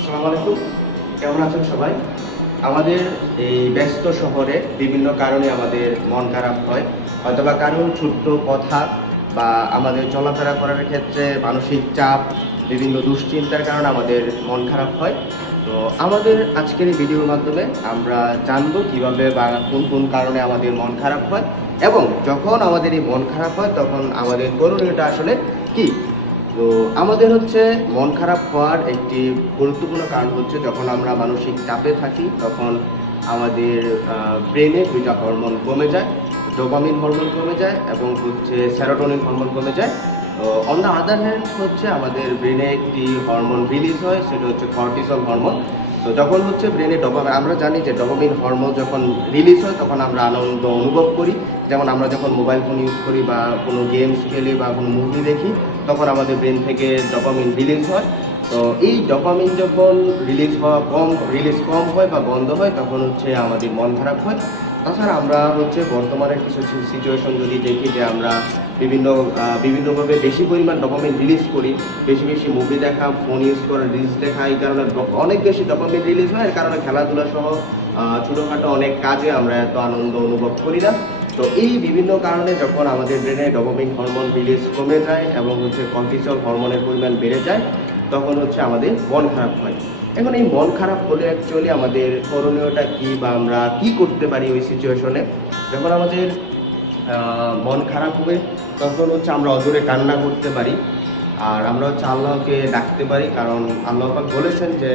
আসসালামু আলাইকুম। কেমন আছেন সবাই? আমাদের এই ব্যস্ত শহরে বিভিন্ন কারণে আমাদের মন খারাপ হয়। হয়তোবা কারণ ছোট্ট কথা বা আমাদের চলাফেরা করার ক্ষেত্রে মানসিক চাপ, বিভিন্ন দুশ্চিন্তার কারণে আমাদের মন খারাপ হয়। তো আমাদের আজকের এই ভিডিওর মাধ্যমে আমরা জানবো কিভাবে বা কোন কারণে আমাদের মন খারাপ হয় এবং যখন আমাদের এই মন খারাপ হয় তখন আমাদের করণীয়টা আসলে কি? তো আমাদের হচ্ছে মন খারাপ হওয়ার একটি গুরুত্বপূর্ণ কারণ হচ্ছে যখন আমরা মানসিক চাপে থাকি তখন আমাদের ব্রেনে ২ টা হরমোন কমে যায়। ডোপামিন হরমোন কমে যায় এবং হচ্ছে সেরোটোনিন হরমোন কমে যায়। তো অন দ্য আদার হ্যান্ড হচ্ছে আমাদের ব্রেনে একটি হরমোন রিলিজ হয়, সেটা হচ্ছে কর্টিসল হরমোন। তো যখন হচ্ছে ব্রেনে আমরা জানি যে ডোপামিন হরমোন যখন রিলিজ হয় তখন আমরা আনন্দ অনুভব করি। যেমন আমরা যখন মোবাইল ফোন ইউজ করি বা কোনো গেমস খেলি বা কোনো মুভি দেখি তখন আমাদের ব্রেন থেকে ডোপামিন রিলিজ হয়। তো এই ডোপামিন যখন রিলিজ কম হয় বা বন্ধ হয় তখন হচ্ছে আমাদের মন খারাপ হয়। তাছাড়া আমরা হচ্ছে বর্তমানে কিছু সিচুয়েশন যদি দেখি যে আমরা বিভিন্নভাবে বেশি পরিমাণ ডোপামিন রিলিজ করি। বেশি মুভি দেখা, ফোন ইউজ করা, রিলস দেখা, এই কারণে অনেক বেশি ডোপামিন রিলিজ হয়। এর কারণে খেলাধুলা সহ ছোটোখাটো অনেক কাজে আমরা এত আনন্দ অনুভব করি না। তো এই বিভিন্ন কারণে যখন আমাদের ব্রেনে ডোপামিন হরমোন রিলিজ কমে যায় এবং হচ্ছে কর্টিসল হরমোনের পরিমাণ বেড়ে যায় তখন হচ্ছে আমাদের মন খারাপ হয়। এখন এই মন খারাপ হলে অ্যাকচুয়ালি আমাদের করণীয়টা কী বা আমরা কী করতে পারি ওই সিচুয়েশনে? যখন আমাদের মন খারাপ হবে তখন হচ্ছে আমরা অজোরে কান্না করতে পারি। আর আমরা হচ্ছে আল্লাহকে ডাকতে পারি, কারণ আল্লাহ পাক বলেছেন যে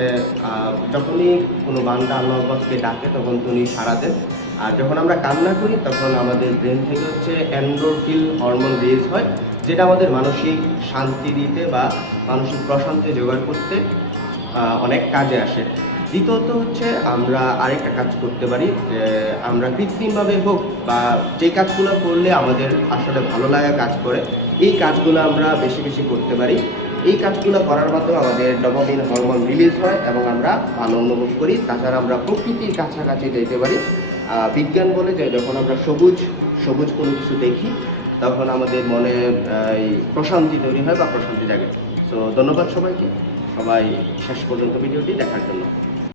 যখনই কোনো বান্দা আল্লাহ পাককে ডাকে তখন তিনি সাড়া দেন। আর যখন আমরা কান্না করি তখন আমাদের ব্রেন থেকে হচ্ছে এন্ডোরফিন হরমোন রিলিজ হয়, যেটা আমাদের মানসিক শান্তি দিতে বা মানসিক প্রশান্তি জোগাড় করতে অনেক কাজে আসে। দ্বিতীয়ত হচ্ছে আমরা আরেকটা কাজ করতে পারি যে আমরা কৃত্রিমভাবে হোক বা যে কাজগুলো করলে আমাদের আসলে ভালো লাগা কাজ করে, এই কাজগুলো আমরা বেশি করতে পারি। এই কাজগুলো করার মাধ্যমে আমাদের ডোপামিন হরমোন রিলিজ হয় এবং আমরা ভালো অনুভব করি। তাছাড়া আমরা প্রকৃতির কাছাকাছি যেতে পারি। বিজ্ঞান বলে যে যখন আমরা সবুজ কোনো কিছু দেখি তখন আমাদের মনে এই প্রশান্তি তৈরি হয় বা প্রশান্তি জাগে। সো ধন্যবাদ সবাইকে, সবাই শেষ পর্যন্ত ভিডিওটি দেখার জন্য।